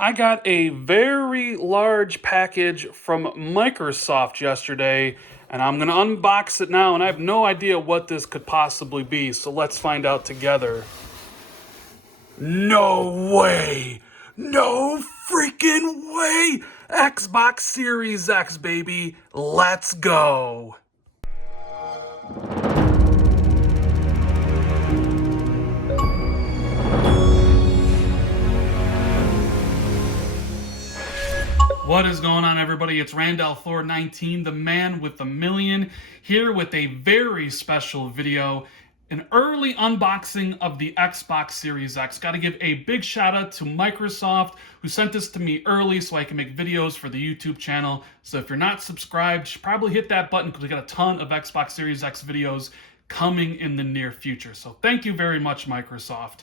I got a very large package from Microsoft yesterday, and I'm going to unbox it now, and I have no idea what this could possibly be, so let's find out together. No way! No freaking way! Xbox Series X, baby! Let's go! What is going on, everybody? It's Randall Thor 19, the man with the million, here with a very special video, an early unboxing of the Xbox Series X. Got to give a big shout out to Microsoft, who sent this to me early so I can make videos for the YouTube channel. So if you're not subscribed, you should probably hit that button because we got a ton of Xbox Series X videos coming in the near future. So thank you very much, Microsoft.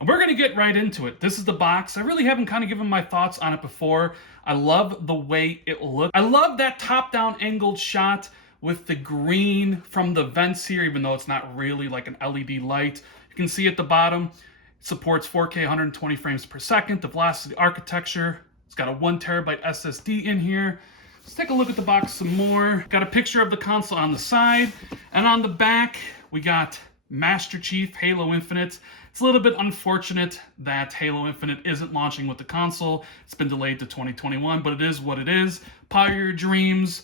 And we're going to get right into it. This is the box. I really haven't kind of given my thoughts on it before. I love the way it looks. I love that top-down angled shot with the green from the vents here, even though it's not really like an LED light. You can see at the bottom, it supports 4K 120 frames per second, the velocity architecture. It's got a 1TB SSD in here. Let's take a look at the box some more. Got a picture of the console on the side, and on the back, we got Master Chief Halo Infinite. It's a little bit unfortunate that Halo Infinite isn't launching with the console. It's been delayed to 2021, but it is what it is. Power your dreams.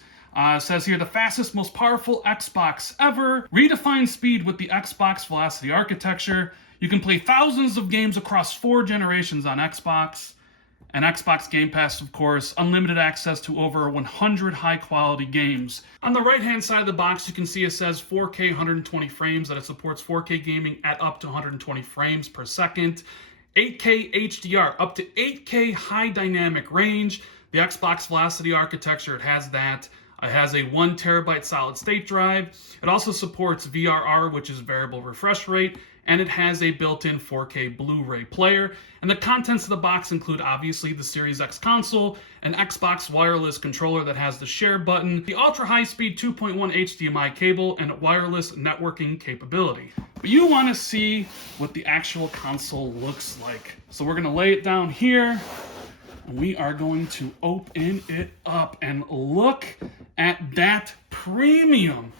Says here, the fastest, most powerful Xbox ever. Redefine speed with the Xbox Velocity architecture. You can play thousands of games across 4 generations on Xbox. And Xbox Game Pass, of course, unlimited access to over 100 high-quality games. On the right-hand side of the box, you can see it says 4K 120 frames, that it supports 4K gaming at up to 120 frames per second. 8K HDR, up to 8K high dynamic range. The Xbox Velocity architecture, it has that. It has a 1TB solid-state drive. It also supports VRR, which is variable refresh rate, and it has a built-in 4K Blu-ray player. And the contents of the box include, obviously, the Series X console, an Xbox wireless controller that has the share button, the ultra-high-speed 2.1 HDMI cable, and wireless networking capability. But you want to see what the actual console looks like. So we're going to lay it down here, and we are going to open it up and look at that premium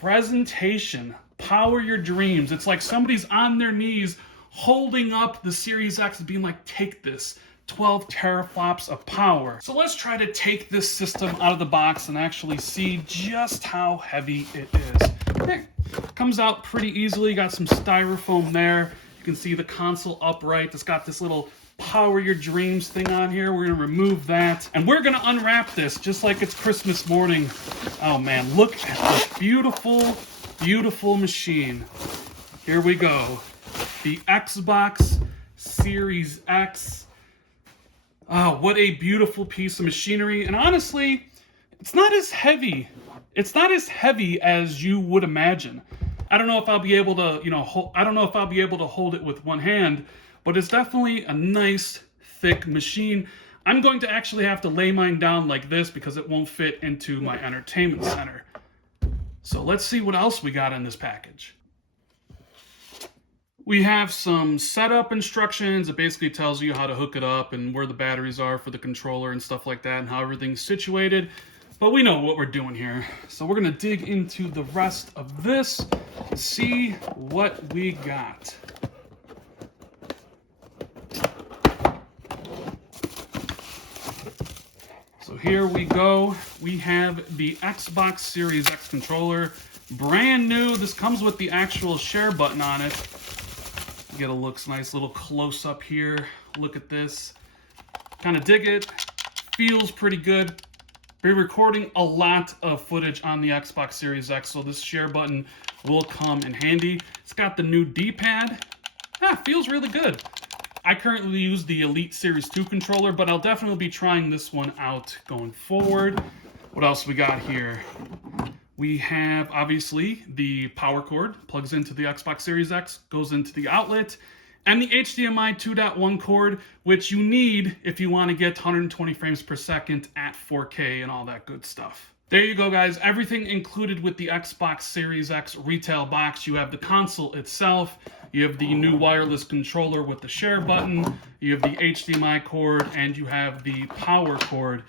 presentation. Power your dreams. It's like somebody's on their knees holding up the Series X and being like, take this. 12 teraflops of power. So let's try to take this system out of the box and actually see just how heavy it is. It comes out pretty easily. Got some styrofoam there. You can see the console upright. It's got this little power your dreams thing on here. We're going to remove that. And we're going to unwrap this just like it's Christmas morning. Oh man, look at this beautiful machine. Here we go. The Xbox Series X. Oh, what a beautiful piece of machinery. And honestly, it's not as heavy. It's not as heavy as you would imagine. I don't know if I'll be able to, I don't know if I'll be able to hold it with one hand, but it's definitely a nice, thick machine. I'm going to actually have to lay mine down like this because it won't fit into my entertainment center. So let's see what else we got in this package. We have some setup instructions. It basically tells you how to hook it up and where the batteries are for the controller and stuff like that and how everything's situated. But we know what we're doing here. So we're going to dig into the rest of this and see what we got. So here we go. We have the Xbox Series X controller, brand new. This comes with the actual share button on it. Get a nice little close up here. Look at this. Kind of dig it. Feels pretty good. We're recording a lot of footage on the Xbox Series X, so this share button will come in handy. It's got the new D-pad. Feels really good. I currently use the Elite Series 2 controller, but I'll definitely be trying this one out going forward. What else we got here? We have, obviously, the power cord. Plugs into the Xbox Series X, goes into the outlet, and the HDMI 2.1 cord, which you need if you want to get 120 frames per second at 4K and all that good stuff. There you go, guys. Everything included with the Xbox Series X retail box. You have the console itself, you have the new wireless controller with the share button, you have the HDMI cord, and you have the power cord.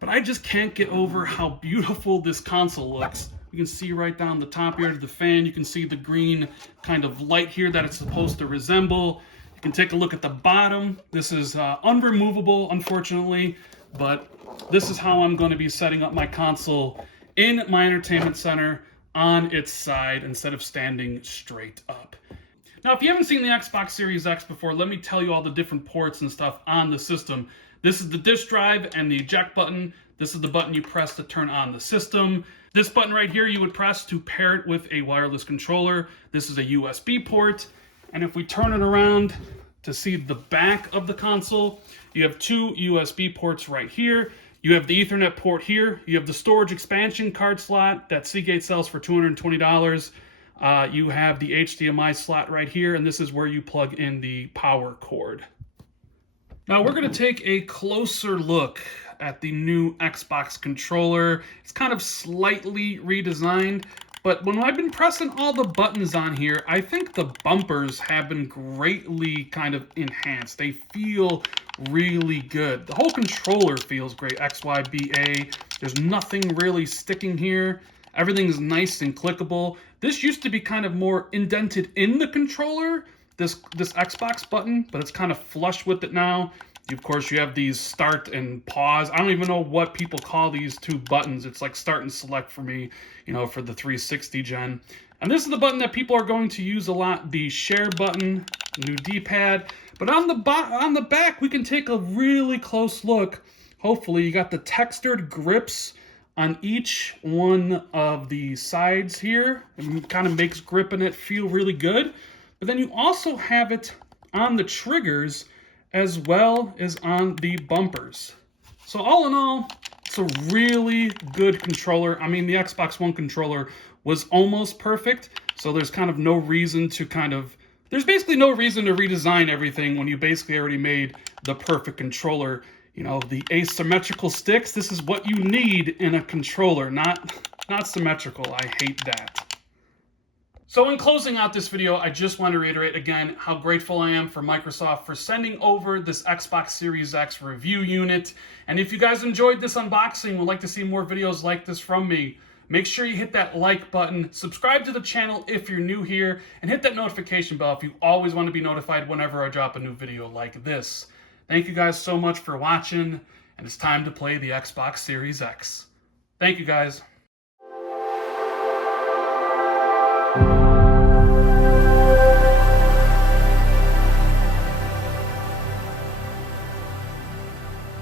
But I just can't get over how beautiful this console looks. You can see right down the top here to the fan. You can see the green kind of light here that it's supposed to resemble. You can take a look at the bottom. This is unremovable, unfortunately, but this is how I'm going to be setting up my console in my entertainment center on its side instead of standing straight up. Now, if you haven't seen the Xbox Series X before, let me tell you all the different ports and stuff on the system. This is the disk drive and the eject button. This is the button you press to turn on the system. This button right here you would press to pair it with a wireless controller. This is a USB port. And if we turn it around to see the back of the console, you have two USB ports right here. You have the Ethernet port here. You have the storage expansion card slot that Seagate sells for $220. You have the HDMI slot right here, and this is where you plug in the power cord. Now we're going to take a closer look at the new Xbox controller. It's kind of slightly redesigned, but when I've been pressing all the buttons on here, I think the bumpers have been greatly kind of enhanced. They feel really good. The whole controller feels great. X, Y, B, A. There's nothing really sticking here. Everything's nice and clickable. This used to be kind of more indented in the controller, this Xbox button, but it's kind of flush with it now. Of course, you have these start and pause. I don't even know what people call these two buttons. It's like start and select for me, you know, for the 360 gen. And this is the button that people are going to use a lot, the share button, new D-pad. But on the back, we can take a really close look. Hopefully, you got the textured grips on each one of the sides here. It kind of makes gripping it feel really good. But then you also have it on the triggers as well as on the bumpers. So all in all, it's a really good controller. I mean, the Xbox One controller was almost perfect, so there's kind of no reason to there's basically no reason to redesign everything when you basically already made the perfect controller. You know, the asymmetrical sticks, this is what you need in a controller, not symmetrical. I hate that. So in closing out this video, I just want to reiterate again how grateful I am for Microsoft for sending over this Xbox Series X review unit. And if you guys enjoyed this unboxing and would like to see more videos like this from me, make sure you hit that like button, subscribe to the channel if you're new here, and hit that notification bell if you always want to be notified whenever I drop a new video like this. Thank you guys so much for watching, and it's time to play the Xbox Series X. Thank you guys.